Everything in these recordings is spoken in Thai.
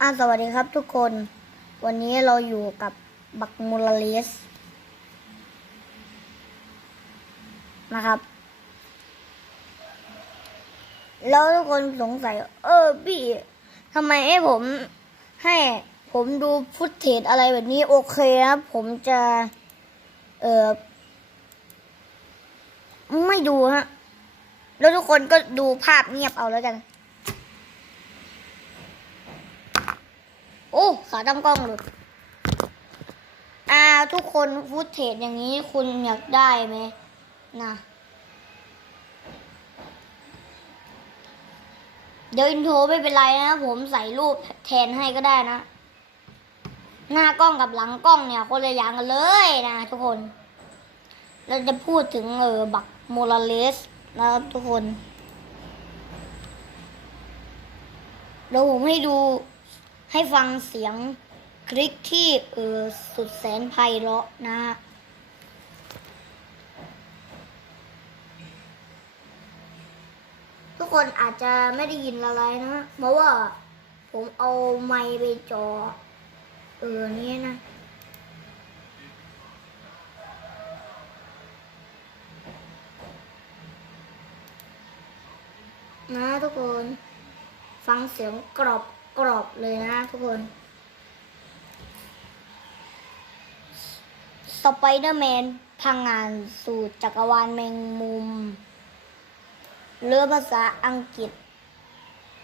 อ่าสวัสดีครับทุกคน วันนี้เราอยู่กับบักมูลาเลสนะครับ แล้วทุกคนสงสัย เออพี่ทำไมให้ผมให้ผมดูฟุตเทจอะไรแบบนี้ โอเคนะผมจะ เออไม่ดูฮะ แล้วทุกคนก็ดูภาพเงียบเอาแล้วกัน อ้ขาตั้งกล้องหลุดอ่าทุกคนฟุตเทจอย่างนี้คุณอยากได้ไหมนะเดี๋ยวอินโทรไม่เป็นไรนะผมใส่รูปแทนให้ก็ได้นะ หน้ากล้องกับหลังกล้องเนี่ย คนละอย่างกันเลยนะ ทุกคน เราจะพูดถึงเออบักโมราเลสนะครับทุกคน เดี๋ยวผมให้ดู ให้ฟังเสียงคลิกที่เออสุดแสนไพเราะนะฮะทุกคนอาจจะไม่ได้ยินอะไรนะ เพราะว่าผมเอาไมค์ไปจอ เออนี่นะ นะทุกคน ฟังเสียงกรอบ กรอบเลยนะทุกคนสไปเดอร์แมนพังงานสู่จักรวาลแมงมุมเรือภาษาอังกฤษ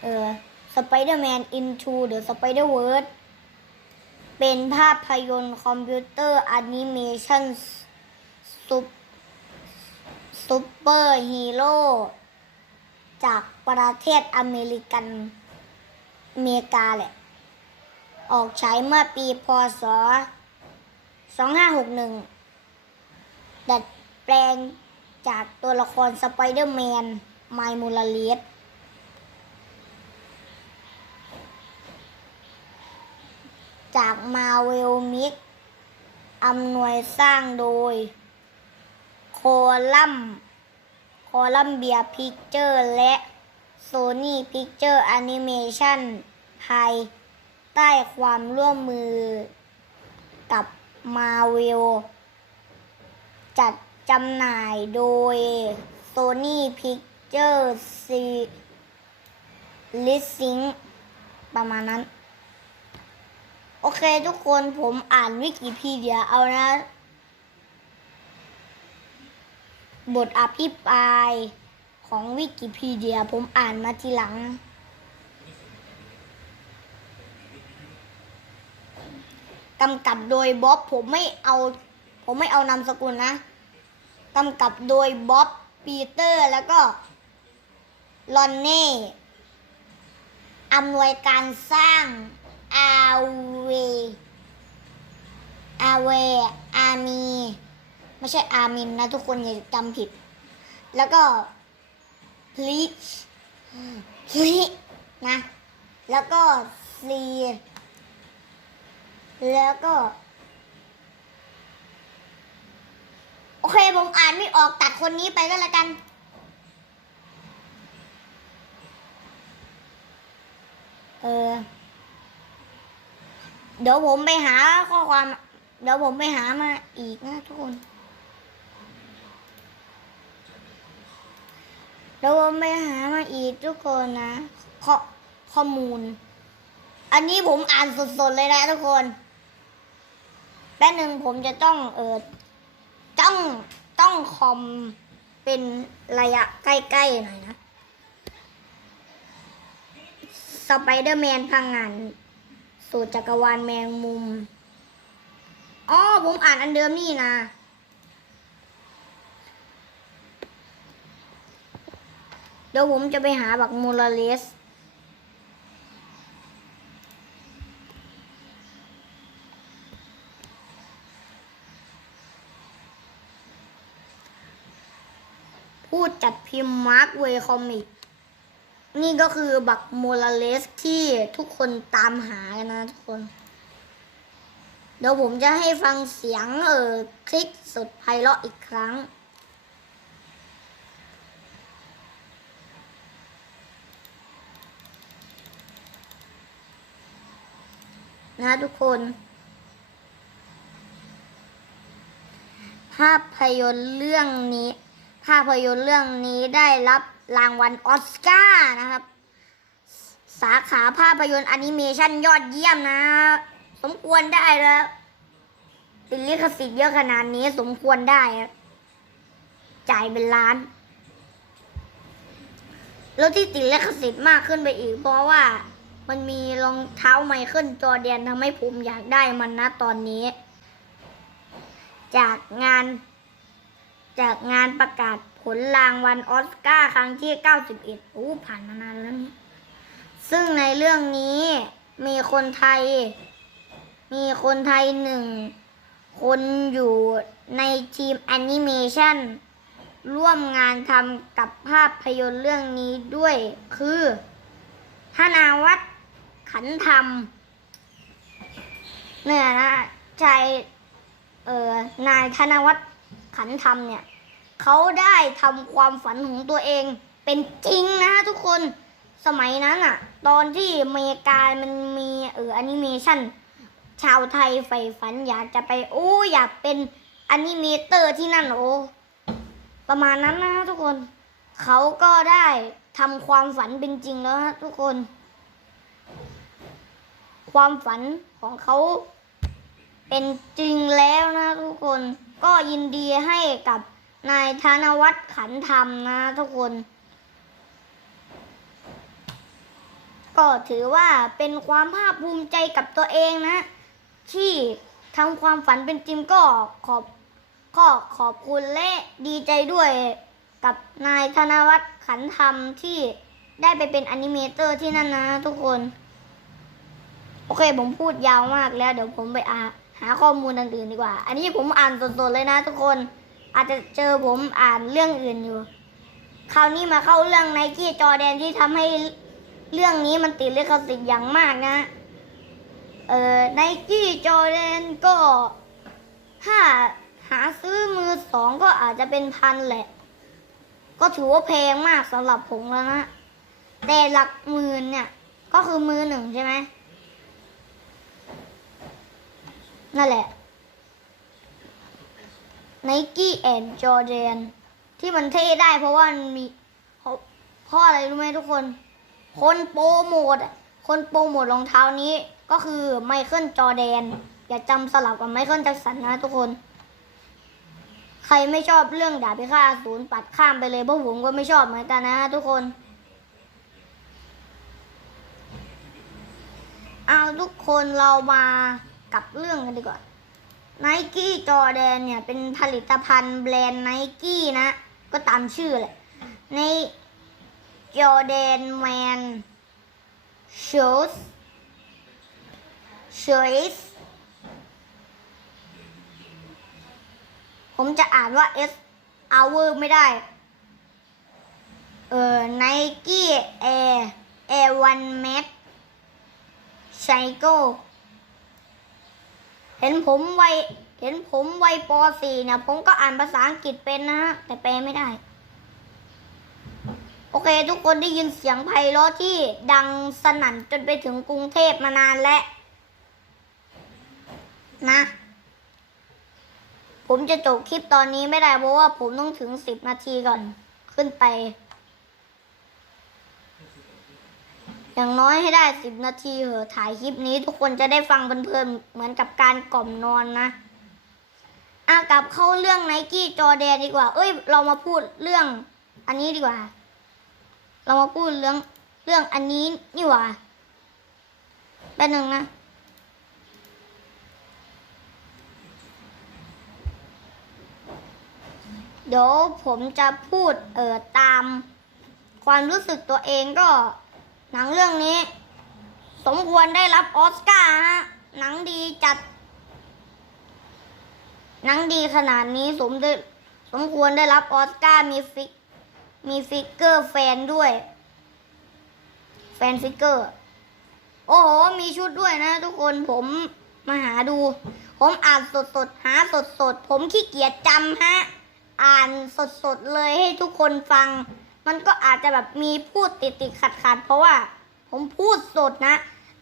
เออ Spider-Man Into the Spider-Verse เวิร์ดเป็นภาพยนตร์คอมพิวเตอร์แอนิเมชันซุปซุปเปอร์ฮีโร่จากประเทศอเมริกัน เมกาแหละ ออกฉายเมื่อปีพศ 2561 ดัดแปลงจากตัวละครสไปเดอร์แมน ไมมูลเลสจากมาเวลมิกอำนวยสร้างโดย โคลัม โคลัมเบียพิกเจอร์และ โซนี่พิกเจอร์แอนิเมชันภายใต้ความร่วมมือกับมาเวลจัดจำหน่ายโดย Sony Pictures ซีลิสซิงประมาณนั้น โอเคทุกคนผมอ่านวิกิพีเดียเอานะ บทอภิปราย ของวิกิพีเดีย ผมอ่านมาทีหลัง กำกับโดยบ๊อบผมไม่เอา ผมไม่เอานามสกุลนะ กำกับโดยบ๊อบปีเตอร์แล้วก็ลอนเน่อำนวยการสร้างอาเวอาเวอามี ไม่ใช่อามินนะทุกคนอย่าจำผิด แล้วก็ พลิพลินะ แล้วก็ซีแล้วก็ โอเคผมอ่านไม่ออกตัดคนนี้ไปก็แล้วกันเออเดี๋ยวผมไปหาข้อความ เดี๋ยวผมไปหามาอีกนะทุกคน เดี๋ยวผมไปหามาอีกทุกคนนะข้อข้อมูล อันนี้ผมอ่านสดๆเลยนะทุกคนแป๊บหนึ่งผมจะต้องเออต้องต้องคอมเป็นระยะใกล้ๆหน่อยนะสไปเดอร์แมนพังงานสู่จักรวาลแมงมุมอ๋อผมอ่านอันเดิมนี่นะ เดี๋ยวผมจะไปหาบักมูลาเลสผู้จัดพิมพ์มาร์คเวคอมิกนี่ก็คือบักโมลาเลสที่ทุกคนตามหากันนะทุกคน เดี๋ยวผมจะให้ฟังเสียงเออคลิกสุดไพเราะอีกครั้ง นะทุกคน ภาพยนตร์เรื่องนี้ ภาพยนตร์เรื่องนี้ได้รับรางวัลออสการ์นะครับ สาขาภาพยนตร์แอนิเมชันยอดเยี่ยมนะ สมควรได้แล้วติลิขสิทธิ์เยอะขนาดนี้สมควรได้จ่ายเป็นล้าน แล้วที่ติดลิขสิทธิ์มากขึ้นไปอีกเพราะว่า มันมีรองเท้าไมเคิลจอร์แดนทำให้ผมอยากได้มันนะตอนนี้ จากงาน จากงานประกาศผลรางวัลออสการ์ครั้งที่ 91โอ้ผ่านมานานแล้วนี่ซึ่งในเรื่องนี้มีคนไทย มีคนไทยหนึ่ง คนอยู่ในทีมแอนิเมชันร่วมงานทำกับภาพยนตร์เรื่องนี้ด้วยคือธนาวัฒน์ ขันธรรมเนี่ยนะชายเอ่อนายธนวัฒน์ขันธรรมเนี่ยเขาได้ทำความฝันของตัวเองเป็นจริงนะทุกคนสมัยนั้นอะตอนที่อเมริกามันมีเออแอนิเมชันชาวไทยใฝ่ฝันอยากจะไปโอ้อยากเป็นอนิเมเตอร์ที่นั่นโอ้ประมาณนั้นนะทุกคน เขาก็ได้ทำความฝันเป็นจริงแล้วนะทุกคน ความฝันของเขาเป็นจริงแล้วนะทุกคนก็ยินดีให้กับนายธนวัฒน์ขันธรรมนะทุกคน ก็ถือว่าเป็นความภาคภูมิใจกับตัวเองนะ ที่ทำความฝันเป็นจริงก็ขอบก็ขอบคุณและดีใจด้วยกับนายธนวัฒน์ขันธรรมที่ได้ไปเป็นอนิเมเตอร์ที่นั่นนะทุกคน โอเค ผมพูดยาวมากแล้ว เดี๋ยวผมไปอาหาข้อมูลอื่นดีกว่า อันนี้ผมอ่านสดๆเลยนะทุกคน อาจจะเจอผมอ่านเรื่องอื่นอยู่ คราวนี้มาเข้าเรื่องไนกี้จอแดนที่ทำให้เรื่องนี้มันติดลิขสิทธิ์อย่างมากนะ เออไนกี้จอแดนก็ถ้าหาซื้อมือสองก็อาจจะเป็นพันแหละ ก็ถือว่าแพงมากสำหรับผมแล้วนะ แต่หลักหมื่นเนี่ย ก็คือมือหนึ่งใช่ไหม นั่นแหละ Nike and Jordan ที่มันเท่ได้เพราะว่ามันมีเพราะอะไรรู้ไหมทุกคน คนโปรโมทคนโปรโมทรองเท้านี้ก็คือไมเคิลจอแดน อย่าจำสลับกับไมเคิลแจ็คสันนะทุกคน ใครไม่ชอบเรื่องดาบพิฆาตศูนย์ปัดข้ามไปเลยเพราะผมก็ไม่ชอบเหมือนกันนะทุกคนเอาทุกคนเรามา กับเรื่องกันดีกว่าไนกี้จอแดนเนี่ยเป็นผลิตภัณฑ์แบรนด์ไนกี้นะ ก็ตามชื่อแหละ ในจอแดนแมนชูสชูสผมจะอ่านว่า S hour ไม่ได้ เออไนกี้แอร์แอร์วันแมทไชโก เห็นผมวัยเห็นผมวัยป .4 เนี่ยผมก็อ่านภาษาอังกฤษเป็นนะฮะแต่แปลไม่ได้ โอเค ทุกคนได้ยินเสียงไพเราะที่ดังสนั่นจนไปถึงกรุงเทพมานานแล้วนะ ผมจะจบคลิปตอนนี้ไม่ได้เพราะว่าผมต้องถึงสิบนาทีก่อนขึ้นไป อย่างน้อยให้ได้สิบนาทีเหอะถ่ายคลิปนี้ทุกคนจะได้ฟังเพลินๆเหมือนกับการกล่อมนอนนะอะกลับเข้าเรื่องไนกี้จอแดนดีกว่า เอ้ย เรามาพูดเรื่อง อันนี้ดีกว่า เรามาพูดเรื่องเรื่องอันนี้นี่หว่าแป๊บหนึ่งนะเดี๋ยวผมจะพูดเออตามความรู้สึกตัวเองก็ หนังเรื่องนี้ สมควรได้รับออสการ์ฮะหนังดีจัด หนังดีขนาดนี้สมได้สมควรได้รับออสการ์มีฟิก มีฟิกเกอร์แฟนด้วย แฟนฟิกเกอร์ โอ้โห มีชุดด้วยนะทุกคนผมมาหาดู ผมอ่านสดสดหาสดสดผมขี้เกียจจำฮะ อ่านสดสดเลยให้ทุกคนฟัง มันก็อาจจะแบบมีพูดติดติดขัดขัดเพราะว่า ผมพูดสดนะ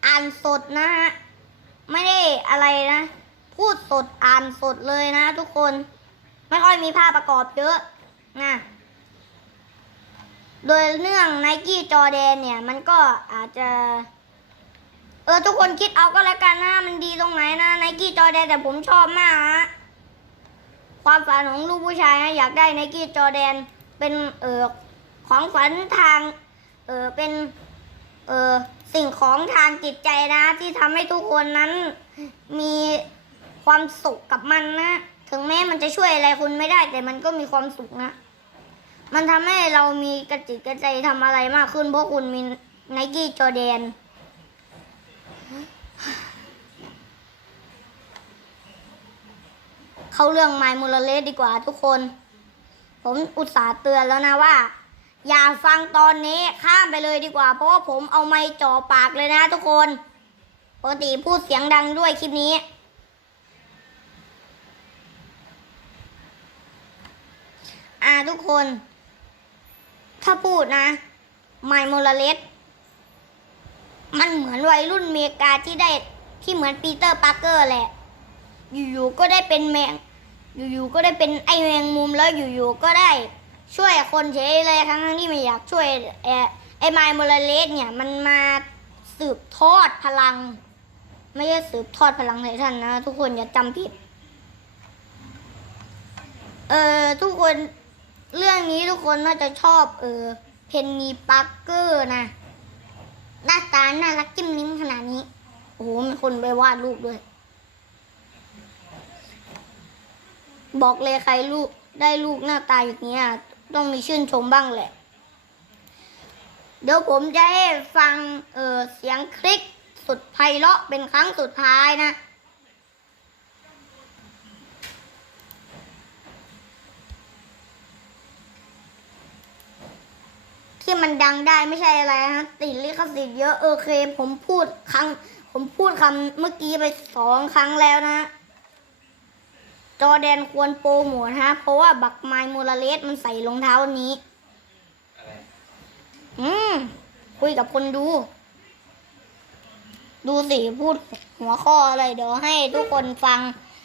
อ่านสดนะฮะไม่ได้อะไรนะ พูดสดอ่านสดเลยนะ ทุกคน ไม่ค่อยมีภาพประกอบเยอะนะโดยเนื่องไนกี้จอแดนเนี่ย มันก็อาจจะ เออ ทุกคนคิดเอาก็แล้วกันนะมันดีตรงไหนนะไนกี้จอแดนแต่ผมชอบมากฮะความฝันของลูกผู้ชายนะอยากได้ไนกี้จอแดนเป็นเออ ของฝันทาง เออเป็น เออสิ่งของทางจิตใจนะ ที่ทำให้ทุกคนนั้นมีความสุขกับมันนะ ถึงแม้มันจะช่วยอะไรคุณไม่ได้ แต่มันก็มีความสุขนะ มันทำให้เรามีกระจิตกระใจทำอะไรมากขึ้น เพราะคุณมีไนกี้จอแดนเข้าเรื่องไมมูลเลสดีกว่าทุกคน ผมอุตส่าห์เตือนแล้วนะว่า อย่าฟังตอนนี้ข้ามไปเลยดีกว่า เพราะว่าผมเอาไม้จ่อปากเลยนะทุกคนปกติพูดเสียงดังด้วยคลิปนี้ อ่าทุกคน ถ้าพูดนะ ไมโมลเลสมันเหมือนวัยรุ่นเมกาที่ได้ที่เหมือนปีเตอร์ปาร์เกอร์แหละ อยู่ๆก็ได้เป็นแมง อยู่ๆก็ได้เป็นไอแมงมุมแล้วอยู่ๆก็ได้ ช่วยคนเฉยเลยทั้งที่ไม่อยากช่วยไอ้ไมโมลเลสเนี่ยมันมาสืบทอดพลัง ไม่ใช่สืบทอดพลังไททันนะ ทุกคนอย่าจำผิด เออทุกคนเรื่องนี้ทุกคนน่าจะชอบ เออ เพนนีปักเกอร์นะ หน้าตาน่ารักจิ้มลิ้มขนาดนี้ โอ้โหมีคนไปวาดรูปด้วย บอกเลยใครลูกได้ลูกหน้าตาอย่างนี้ย ต้องมีชื่นชมบ้างแหละ เดี๋ยวผมจะให้ฟังเออเสียงคลิกสุดไพเราะเป็นครั้งสุดท้ายนะที่มันดังได้ไม่ใช่อะไรฮะติดลิขสิทธิ์เยอะโอเค ผมพูดครั้ง ผมพูดคำเมื่อกี้ไปสองครั้งแล้วนะ จอแดนควรโปรโมทฮะ เพราะว่าบักไมโมลาเลสมันใส่รองเท้านี้ อะไรอืม คุยกับคนดู ดูสิพูดหัวข้ออะไร เดี๋ยวให้ทุกคนฟัง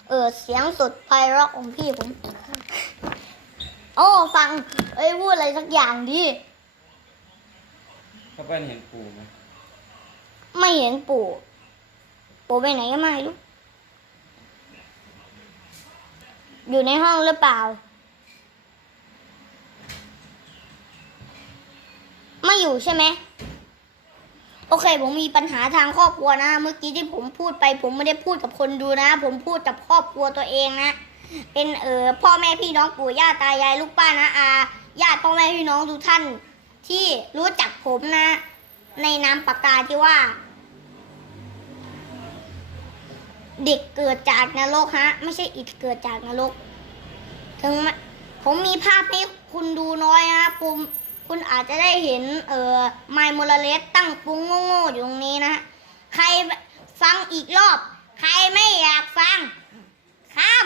เออเสียงสุดไพเราะของพี่ผมโอ้ฟัง เอ้ยพูดอะไรสักอย่างดิพ่อเปิ้ลเห็นปู่ไหมไม่เห็นปู่ ปู่ไปไหนก็ไม่รู้ อยู่ในห้องหรือเปล่า ไม่อยู่ใช่ไหม โอเค ผมมีปัญหาทางครอบครัวนะ เมื่อกี้ที่ผมพูดไป ผมไม่ได้พูดกับคนดูนะ ผมพูดกับครอบครัวตัวเองนะ เป็นเออพ่อแม่พี่น้องปู่ย่าตายายลูกป้านะอาญาติพ่อแม่พี่น้องทุกท่าน ที่รู้จักผมนะ ในนามปากกาที่ว่า เด็กเกิดจากนรกฮะ ไม่ใช่อิดเกิดจากนรก ถึงผมมีภาพให้คุณดูน้อยฮะผมคุณอาจจะได้เห็นเอ่อไมโมลาเลสตั้งปุ้งโง่ๆอยู่ตรงนี้นะฮะใครฟังอีกรอบ ใครไม่อยากฟัง ข้าม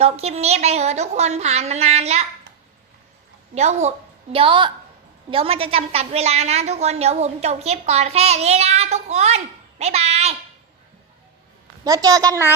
จบคลิปนี้ไปเถอะทุกคนผ่านมานานแล้ว เดี๋ยวผมเดี๋ยวเดี๋ยวมันจะจำกัดเวลานะทุกคน เดี๋ยวผมจบคลิปก่อนแค่นี้นะทุกคน บ๊ายบาย เดี๋ยวเจอกันใหม่